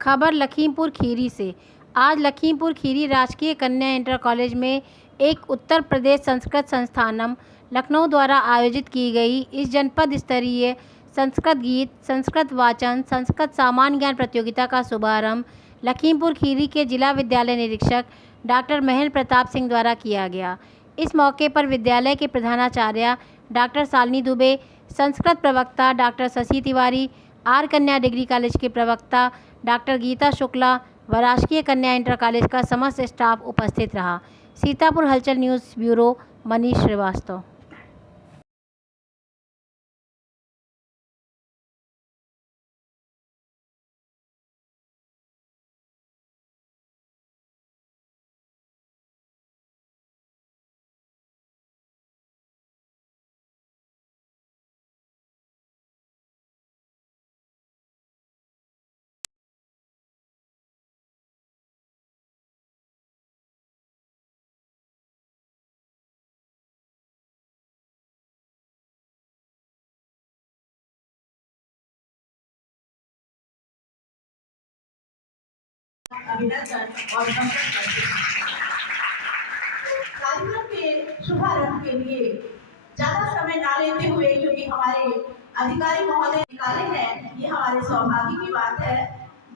खबर लखीमपुर खीरी से। आज लखीमपुर खीरी राजकीय कन्या इंटर कॉलेज में एक उत्तर प्रदेश संस्कृत संस्थानम लखनऊ द्वारा आयोजित की गई इस जनपद स्तरीय संस्कृत गीत, संस्कृत वाचन, संस्कृत सामान्य ज्ञान प्रतियोगिता का शुभारंभ लखीमपुर खीरी के जिला विद्यालय निरीक्षक डॉक्टर महेंद्र प्रताप सिंह द्वारा किया गया। इस मौके पर विद्यालय के प्रधानाचार्य डॉक्टर शालिनी दुबे, संस्कृत प्रवक्ता डॉक्टर शशि तिवारी, आर कन्या डिग्री कॉलेज के प्रवक्ता डॉक्टर गीता शुक्ला व राजकीय कन्या इंटर कॉलेज का समस्त स्टाफ उपस्थित रहा। सीतापुर हलचल न्यूज़ ब्यूरो, मनीष श्रीवास्तव। अभिनंदन और कार्यक्रम के शुभारंभ के लिए ज्यादा समय ना लेते हुए, क्योंकि हमारे अधिकारी महोदय निकाले हैं, ये हमारे सौभाग्य की बात है,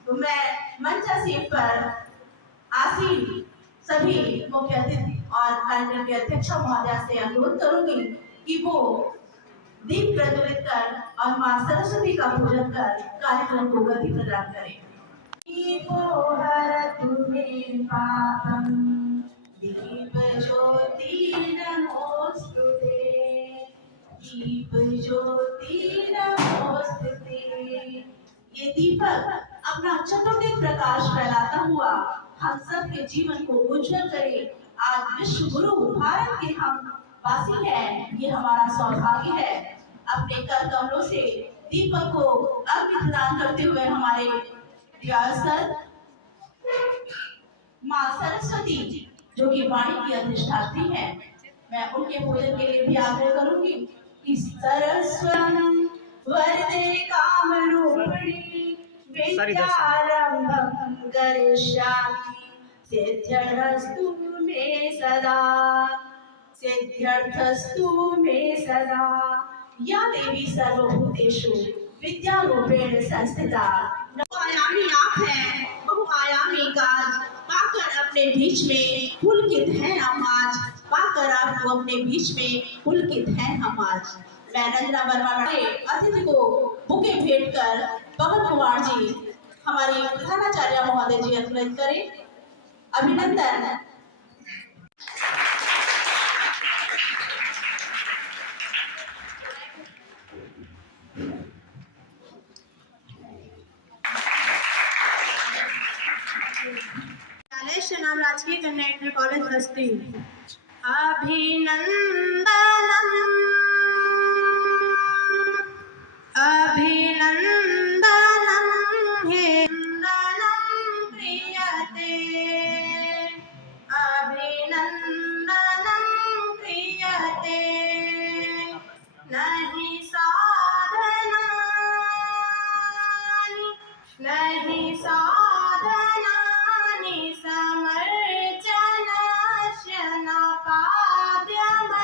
तो मैं मंच सीट पर आसीन सभी मुख्य अतिथि और कार्यक्रम के अध्यक्ष महोदय से अनुरोध करूंगी कि वो दीप प्रज्वलित कर और मां सरस्वती का पूजन कर कार्यक्रम को गति प्रदान करें। दीपो हरतु मे पापं दीप ज्योति नमोस्तुते, दीप ज्योति नमोस्तुते। ये दीपक अपना चतुर्दिक प्रकाश फैलाता हुआ हम सब के जीवन को उज्जवल करे। आज विश्व गुरु भारत के हम वासी हैं, ये हमारा सौभाग्य है। अपने कर कमलों से दीपक को अर्घ्य प्रदान करते हुए हमारे व्यासर मां सरस्वती जो कि वाणी की अधिष्ठात्री है, मैं उनके पूजन के लिए भी आग्रह करूंगी कि सरस्वती वरदे कामरूपिणी विद्यारंभं करिष्यामि सिद्ध्यर्थस्तु मे सदा, सिद्ध्यर्थस्तु मे सदा। या देवी सर्वभूतेषु विद्यारूपेण संस्थिता। बहुआयामी आप हैं, बहुआयामी काज पाकर अपने बीच में पुलकित हैं हम आज, पाकर आपको अपने बीच में पुलकित हैं हम आज। मैं रंजना वर्मा अतिथि को बुके भेंट कर पवन कुमार जी हमारे प्रधानाचार्य महोदय जी अनुरोध करें। अभिनंदन। नाम राजकीय कन्या इंटर कॉलेज बस्ती। अभिनंदनम अभिनंदनम हे नंदनम प्रियते, अभिनंदनम प्रियते। नहीं साधना नहीं समर्चनस्य न पाद्यमर्घ्यमपि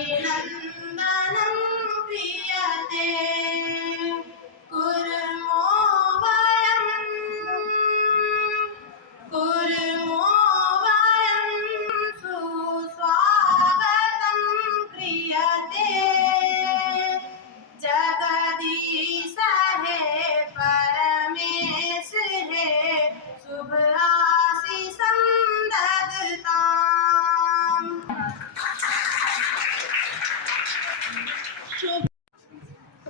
अभिनन्दनं क्रियते कुर्मो वयं सुस्वागतं क्रियते जगदीश है परमेश है शुभ आशीषं ददताम्।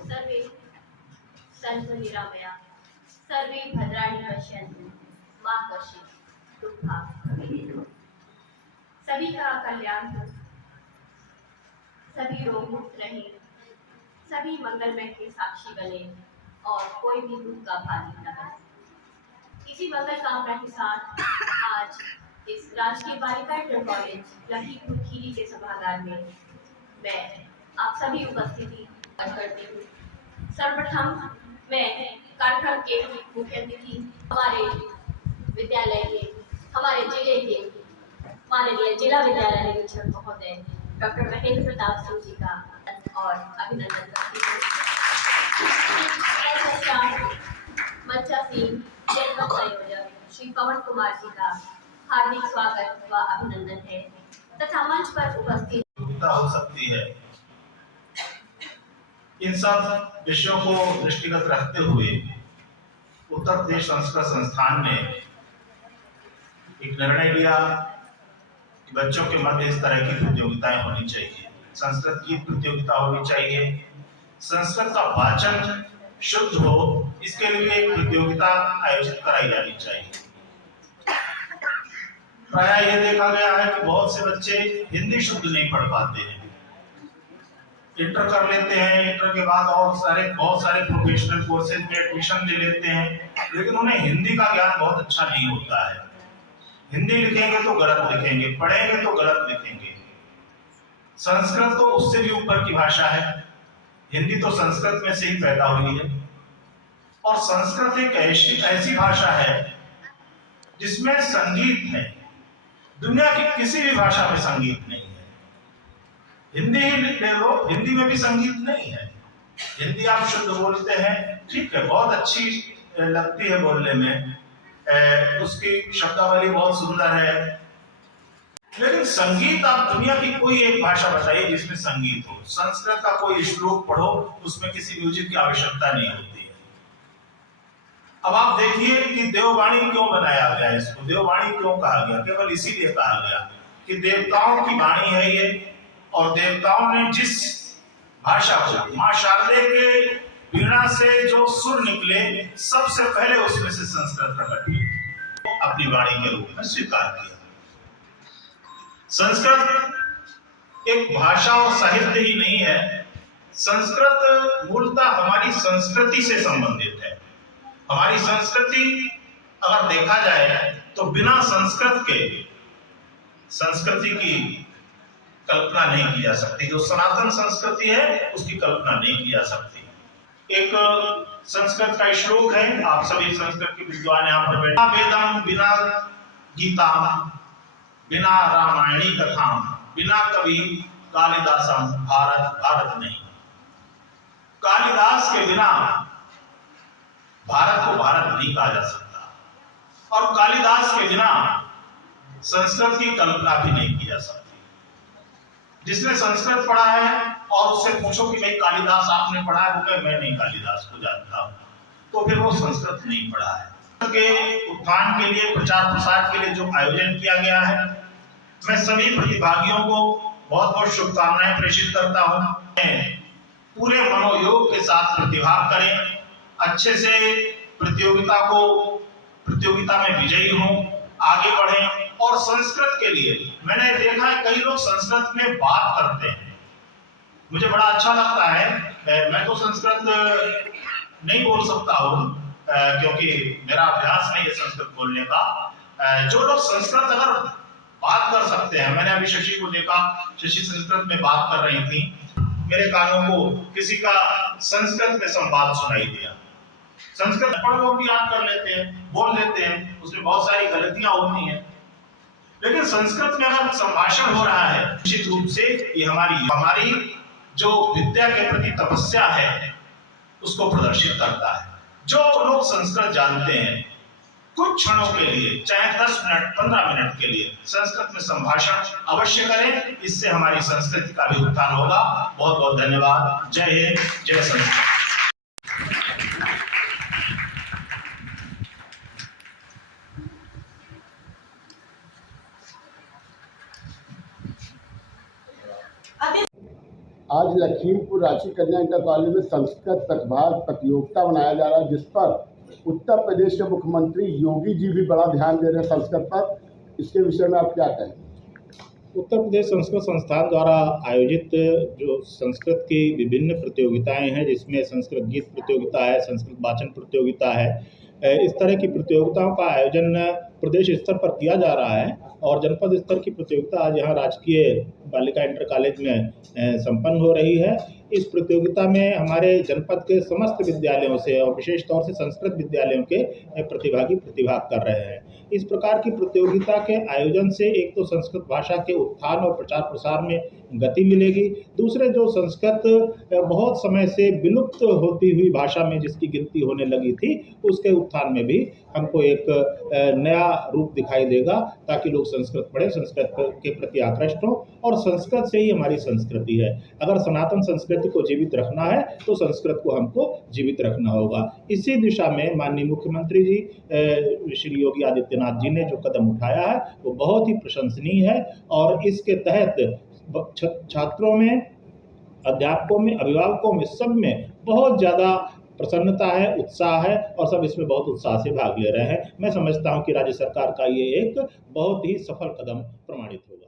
सर्वे सन्तु निरामया सर्वे भद्राणि पश्यन्तु मा कश्चित् दुःखात् भवेत्। सभी का कल्याण हो, सभी रोग मुक्त रहे, सभी मंगलमय के साक्षी बने और कोई भी दुख का भागी न बने। इसी मंगल कामना के साथ आज इस राजकीय बालिका इंटर कॉलेज लखीमपुर खीरी के सभागार में मैं आप सभी उपस्थिति करती हूँ। सर्वप्रथम मैं कार्यक्रम के मुख्य अतिथि हमारे विद्यालय के हमारे जिले के माननीय जिला विद्यालय निरीक्षक महोदय डॉक्टर महेंद्र प्रताप सिंह जी का और अभिनंदन करती हूँ। मंचासीन जनपद संयोजक श्री पवन कुमार जी का हार्दिक स्वागत व अभिनंदन है तथा मंच पर उपस्थित हो सकती है। इन सब विषयों को दृष्टिगत रखते हुए उत्तर प्रदेश संस्कृत संस्थान ने एक निर्णय लिया कि बच्चों के मध्य इस तरह की प्रतियोगिताएं होनी चाहिए। संस्कृत की प्रतियोगिता होनी चाहिए, संस्कृत का वाचन शुद्ध हो, इसके लिए एक प्रतियोगिता आयोजित कराई जानी चाहिए। प्रायः यह देखा गया है कि बहुत से बच्चे हिंदी शुद्ध नहीं पढ़ पाते हैं, इंटर कर लेते हैं, इंटर के बाद और बहुत सारे प्रोफेशनल कोर्सेज में एडमिशन ले लेते हैं, लेकिन उन्हें हिंदी का ज्ञान बहुत अच्छा नहीं होता है। हिंदी लिखेंगे तो गलत लिखेंगे, पढ़ेंगे तो गलत लिखेंगे। संस्कृत तो उससे भी ऊपर की भाषा है, हिंदी तो संस्कृत में से ही पैदा हुई है। और संस्कृत एक ऐसी भाषा है जिसमें संगीत है, दुनिया की किसी भी भाषा में संगीत नहीं है। हिंदी ही ले लो, हिंदी में भी संगीत नहीं है। हिंदी आप शुद्ध बोलते हैं, ठीक है, बहुत अच्छी लगती है बोलने में, उसकी शब्दावली बहुत सुंदर है, लेकिन संगीत आप दुनिया की कोई एक भाषा बताइए जिसमें संगीत हो। संस्कृत का कोई श्लोक पढ़ो, उसमें किसी म्यूजिक की आवश्यकता नहीं होती है। अब आप देखिए कि देववाणी क्यों बनाया गया, इसको देववाणी क्यों कहा गया? केवल इसीलिए कहा गया कि देवताओं की वाणी है ये, और देवताओं ने जिस भाषा को, मां शारदे के वीणा से जो सुर निकले, सबसे पहले उसमें से संस्कृत प्रकट हुई, अपनी वाणी के रूप में स्वीकार किया। संस्कृत एक भाषा और साहित्य ही नहीं है, संस्कृत मूलतः हमारी संस्कृति से संबंधित है। हमारी संस्कृति अगर देखा जाए तो बिना संस्कृत के संस्कृति की कल्पना नहीं की जा सकती। जो सनातन संस्कृति है उसकी कल्पना नहीं की जा सकती। एक संस्कृत का श्लोक है, आप सभी संस्कृत के विद्वान यहाँ पर बैठे। वेदम बिना गीता बिना रामायणी कथा बिना कवि कालिदासम भारत नहीं। कालिदास के बिना भारत को भारत नहीं कहा जा सकता, और कालिदास के बिना संस्कृत की कल्पना भी नहीं की जा सकती। जिसने संस्कृत पढ़ा है और उससे पूछो कि भाई कालिदास आपने पढ़ा है, वो कहे मैं नहीं कालिदास को जानता हूं, तो फिर वो संस्कृत नहीं पढ़ा है। के उत्थान के लिए, प्रचार प्रसार के लिए जो आयोजन किया गया है, मैं सभी प्रतिभागियों को बहुत बहुत शुभकामनाएं प्रेषित करता हूं। पूरे मनोयोग के साथ प्रतिभाग करें, अच्छे से प्रतियोगिता में विजयी हों, आगे बढ़ें। और संस्कृत के लिए मैंने देखा है कई लोग संस्कृत में बात करते हैं, मुझे बड़ा अच्छा लगता है। मैं तो संस्कृत नहीं बोल सकता हूँ क्योंकि मेरा अभ्यास नहीं है संस्कृत बोलने का। जो लोग संस्कृत अगर बात कर सकते हैं, मैंने अभी शशि को देखा, शशि संस्कृत में बात कर रही थी, मेरे कानों को किसी का संस्कृत में संवाद सुनाई दिया। संस्कृत पढ़ लोग भी याद कर लेते हैं, बोल लेते हैं, उसमें बहुत सारी गलतियां होती हैं, लेकिन संस्कृत में अगर संभाषण हो रहा है, निश्चित रूप से ये हमारी जो विद्या के प्रति तपस्या है उसको प्रदर्शित करता है। जो लोग संस्कृत जानते हैं कुछ क्षणों के लिए, चाहे 10 मिनट 15 मिनट के लिए संस्कृत में संभाषण अवश्य करें। इससे हमारी संस्कृति का भी उत्थान होगा। बहुत बहुत धन्यवाद। जय हिंद, जय संस्कृत। आज लखीमपुर रांची कन्या इंटर कॉलेज में संस्कृत प्रतिभाग प्रतियोगिता मनाया जा रहा है, जिस पर उत्तर प्रदेश के मुख्यमंत्री योगी जी भी बड़ा ध्यान दे रहे हैं संस्कृत पर। इसके विषय में आप क्या कहें? उत्तर प्रदेश संस्कृत संस्थान द्वारा आयोजित जो संस्कृत की विभिन्न प्रतियोगिताएं हैं, जिसमें संस्कृत गीत प्रतियोगिता है, संस्कृत वाचन प्रतियोगिता है, इस तरह की प्रतियोगिताओं का आयोजन प्रदेश स्तर पर किया जा रहा है और जनपद स्तर की प्रतियोगिता आज यहाँ राजकीय बालिका इंटर कॉलेज में संपन्न हो रही है। इस प्रतियोगिता में हमारे जनपद के समस्त विद्यालयों से और विशेष तौर से संस्कृत विद्यालयों के प्रतिभागी प्रतिभाग कर रहे हैं। इस प्रकार की प्रतियोगिता के आयोजन से एक तो संस्कृत भाषा के उत्थान और प्रचार प्रसार में गति मिलेगी, दूसरे जो संस्कृत बहुत समय से विलुप्त होती हुई भाषा में जिसकी गिनती होने लगी थी, उसके उत्थान में भी हमको एक नया रूप दिखाई देगा, ताकि लोग संस्कृत पढ़ें, संस्कृत के प्रति आकृष्ट हों। और संस्कृत से ही हमारी संस्कृति है। अगर सनातन संस्कृति को जीवित रखना है तो संस्कृत को हमको जीवित रखना होगा। इसी दिशा में माननीय मुख्यमंत्री जी श्री योगी आदित्यनाथ जी ने जो कदम उठाया है वो बहुत ही प्रशंसनीय है और इसके तहत छात्रों में, अध्यापकों में, अभिभावकों में, सब में बहुत ज़्यादा प्रसन्नता है, उत्साह है और सब इसमें बहुत उत्साह से भाग ले रहे हैं। मैं समझता हूं कि राज्य सरकार का ये एक बहुत ही सफल कदम प्रमाणित होगा।